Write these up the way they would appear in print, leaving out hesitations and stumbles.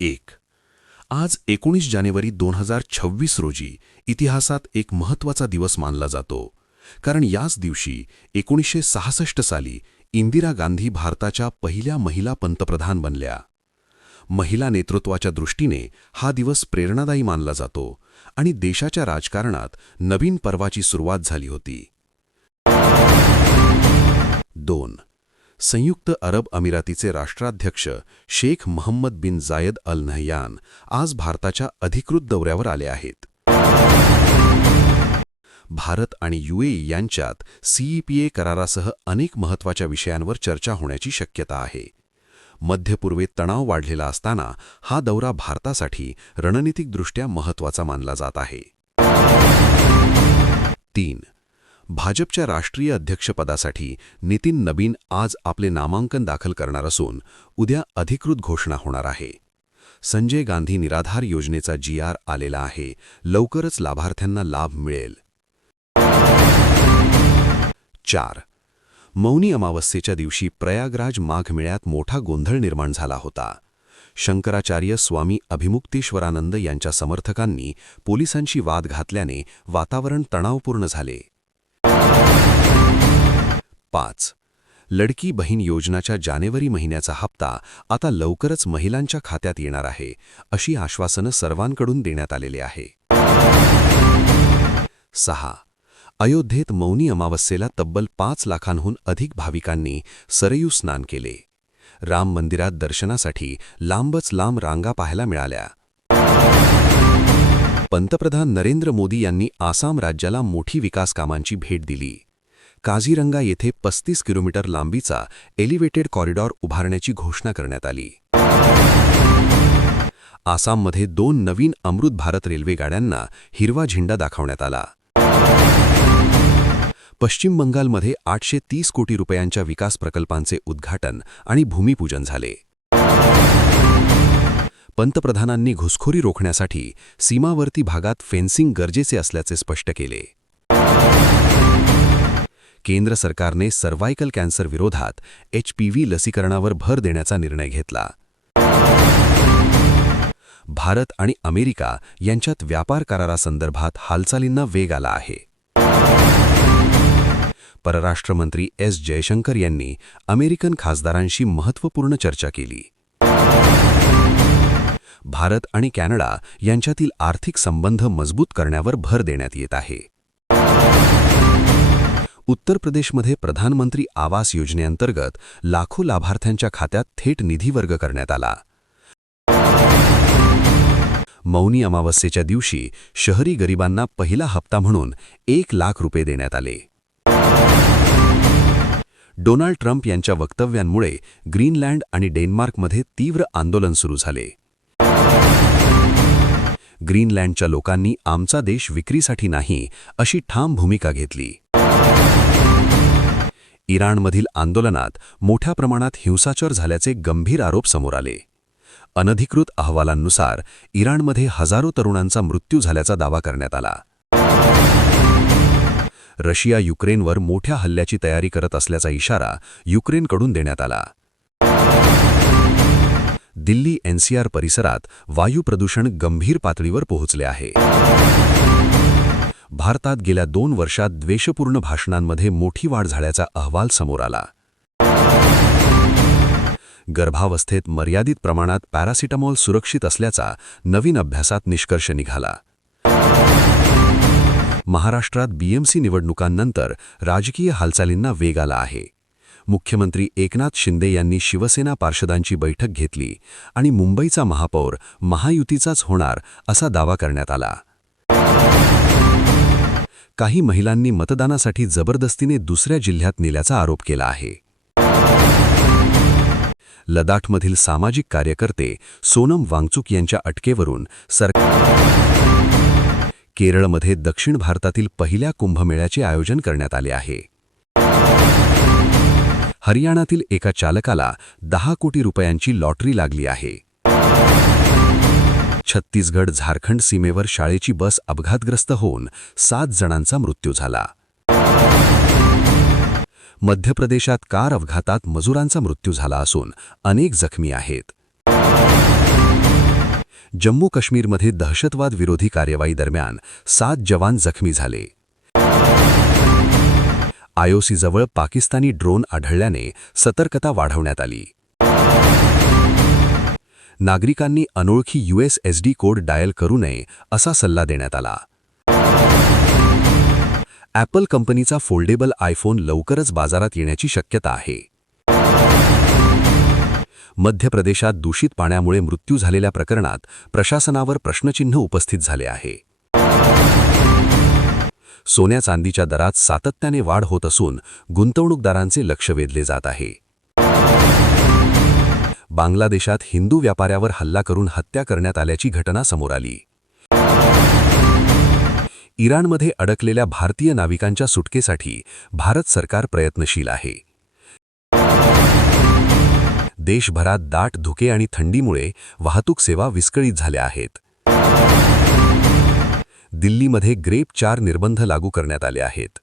1. आज 19 जानेवारी 2026 रोजी इतिहासात एक महत्त्वाचा दिवस मानला जातो, कारण याच दिवशी 1966 साली इंदिरा गांधी भारताच्या पहिल्या महिला पंतप्रधान बनल्या. महिला नेतृत्वाच्या दृष्टीने हा दिवस प्रेरणादायी मानला जातो आणि देशाच्या राजकारणात नवीन पर्वाची सुरुवात झाली होती. 2. संयुक्त अरब अमिरातीचे राष्ट्राध्यक्ष शेख मोहम्मद बिन जायद अल नहयान आज भारताच्या अधिकृत दौऱ्यावर आले आहेत. भारत आणि UAE यांच्यात CEPA करारासह अनेक महत्त्वाच्या विषयांवर चर्चा होण्याची शक्यता आहे. मध्य पूर्वेत तणाव वाढलेला असताना हा दौरा भारतासाठी रणनीतिकदृष्ट्या महत्त्वाचा मानला जात आहे. 3. भाजपच्या राष्ट्रीय अध्यक्षपदासाठी नितीन नबीन आज आपले नामांकन दाखल करणार असून उद्या अधिकृत घोषणा होणार आहे. संजय गांधी निराधार योजनेचा GR आलेला आहे, लवकरच लाभार्थ्यांना लाभ मिळेल. 4. मौनी अमावस्येच्या दिवशी प्रयागराज माघ मेळ्यात मोठा गोंधळ निर्माण झाला होता. शंकराचार्य स्वामी अभिमुक्तेश्वरानंद यांच्या समर्थकांनी पोलिसांशी वाद घातल्याने वातावरण तणावपूर्ण झाले. 5. लडकी बहीण योजनाच्या जानेवारी महिन्याचा हप्ता आता लवकरच महिलांच्या खात्यात येणार आहे, अशी आश्वासनं सर्वांकडून देण्यात आलेली आहे. 6. अयोध्येत मौनी अमावस्येला तब्बल 5 लाखांहून अधिक भाविकांनी सरयू स्नान केले. राम मंदिरात दर्शनासाठी लांबच लांब रांगा पाहायला मिळाल्या. पंतप्रधान नरेंद्र मोदी यांनी आसाम राज्याला मोठी विकास कामांची भेट दिली. काझीरंगा येथे 35 किलोमीटर लांबीचा एलिव्हेटेड कॉरिडॉर उभारण्याची घोषणा करण्यात आली. आसाममध्ये 2 नवीन अमृत भारत रेल्वे गाड्यांना हिरवा झेंडा दाखवण्यात आला. पश्चिम बंगालमध्ये 830 कोटी रुपयांच्या विकास प्रकल्पांचे उद्घाटन आणि भूमिपूजन झाले. पंतप्रधानांनी घुसखोरी रोखण्यासाठी सीमावर्ती भागात फेन्सिंग गरजेचे असल्याचे स्पष्ट केले. केंद्र सरकारने सर्व्हायकल कॅन्सर विरोधात HPV लसीकरणावर भर देण्याचा निर्णय घेतला. भारत आणि अमेरिका यांच्यात व्यापार करारासंदर्भात हालचालींना वेग आला आहे. परराष्ट्र मंत्री S. जयशंकर यांनी अमेरिकन खासदारांशी महत्त्वपूर्ण चर्चा केली. भारत आणि कॅनडा यांच्यातील आर्थिक संबंध मजबूत करण्यावर भर देण्यात येत आहे. उत्तर प्रदेशमध्ये प्रधानमंत्री आवास योजनेअंतर्गत लाखो लाभार्थ्यांच्या खात्यात थेट निधी वर्ग करण्यात आला. मौनी अमावस्येच्या दिवशी शहरी गरिबांना पहिला हप्ता म्हणून 1 लाख रुपये देण्यात आले. डोनाल्ड ट्रम्प यांच्या वक्तव्यांमुळे ग्रीनलँड आणि डेन्मार्कमध्ये तीव्र आंदोलन सुरू झाले. ग्रीनलँडच्या लोकांनी आमचा देश विक्रीसाठी नाही अशी ठाम भूमिका घेतली. इराणमधील आंदोलनात मोठ्या प्रमाणात हिंसाचार झाल्याचे गंभीर आरोप समोर आले. अनधिकृत अहवालांनुसार इराणमध्ये हजारो तरुणांचा मृत्यू झाल्याचा दावा करण्यात आला. रशिया युक्रेनवर मोठ्या हल्ल्याची तयारी करत असल्याचा इशारा युक्रेनकडून देण्यात आला. दिल्ली NCR परिसरात वायू प्रदूषण गंभीर पातळीवर पोहोचले आहे. भारतात गेल्या 2 वर्षात द्वेषपूर्ण भाषणांमध्ये मोठी वाढ झाल्याचा अहवाल समोर आला. गर्भावस्थेत मर्यादित प्रमाणात पॅरासिटामॉल सुरक्षित असल्याचा नवीन अभ्यासात निष्कर्ष निघाला. महाराष्ट्रात BMC निवडणुकांनंतर राजकीय हालचालींना वेग आला आहे. मुख्यमंत्री एकनाथ शिंदे यांनी शिवसेना पार्षदांची बैठक घेतली आणि मुंबईचा महापौर महायुतीचाच होणार असा दावा करण्यात आला. काही महिलांनी मतदानासाठी जबरदस्तीने दुसऱ्या जिल्ह्यात नेल्याचा आरोप केला आहे. लडाखमधील सामाजिक कार्यकर्ते सोनम वांगचुक यांच्या अटकेवरून केरळमध्ये दक्षिण भारतातील पहिल्या कुंभमेळ्याचे आयोजन करण्यात आले आहे. हरियाणातील एका चालकाला 10 कोटी रुपयांची लॉटरी लागली आहे. छत्तीसगड झारखंड सीमेवर शाळेची बस अपघातग्रस्त होऊन 7 जणांचा मृत्यू झाला. मध्य प्रदेशात कार अपघातात मजुरांचा मृत्यू झाला असून अनेक जखमी आहेत. जम्मू काश्मीरमध्ये दहशतवाद विरोधी कार्यवाही दरम्यान 7 जवान जखमी झाले. आयओसीजवळ पाकिस्तानी ड्रोन आढळल्याने सतर्कता वाढवण्यात आली. नागरिकांनी अनोळखी USSD कोड डायल करू नये असा सल्ला देण्यात आला. ॲपल कंपनीचा फोल्डेबल आयफोन लवकरच बाजारात येण्याची शक्यता आहे. मध्य प्रदेशात दूषित पाण्यामुळे मृत्यू झालेल्या प्रकरणात प्रशासनावर प्रश्नचिन्ह उपस्थित झाले आहे. सोन्या चांदीच्या दरात सातत्याने वाढ होत असून गुंतवणूकदारांचे लक्ष वेधले जात आहे. बांगलादेशात हिंदू व्यापाऱ्यावर हल्ला करून हत्या करण्यात आल्याची घटना समोर आली. इराणमध्ये अडकलेल्या भारतीय नाविकांच्या सुटकेसाठी भारत सरकार प्रयत्नशील आहे. देशभरात दाट धुके आणि थंडीमुळे वाहतूक सेवा विस्कळीत झाल्या आहेत. दिल्लीमध्ये ग्रेप 4 निर्बंध लागू करण्यात आले आहेत.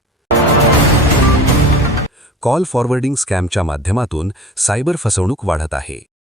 कॉल फॉरवर्डिंग स्कॅमच्या माध्यमातून सायबर फसवणूक वाढत आहे.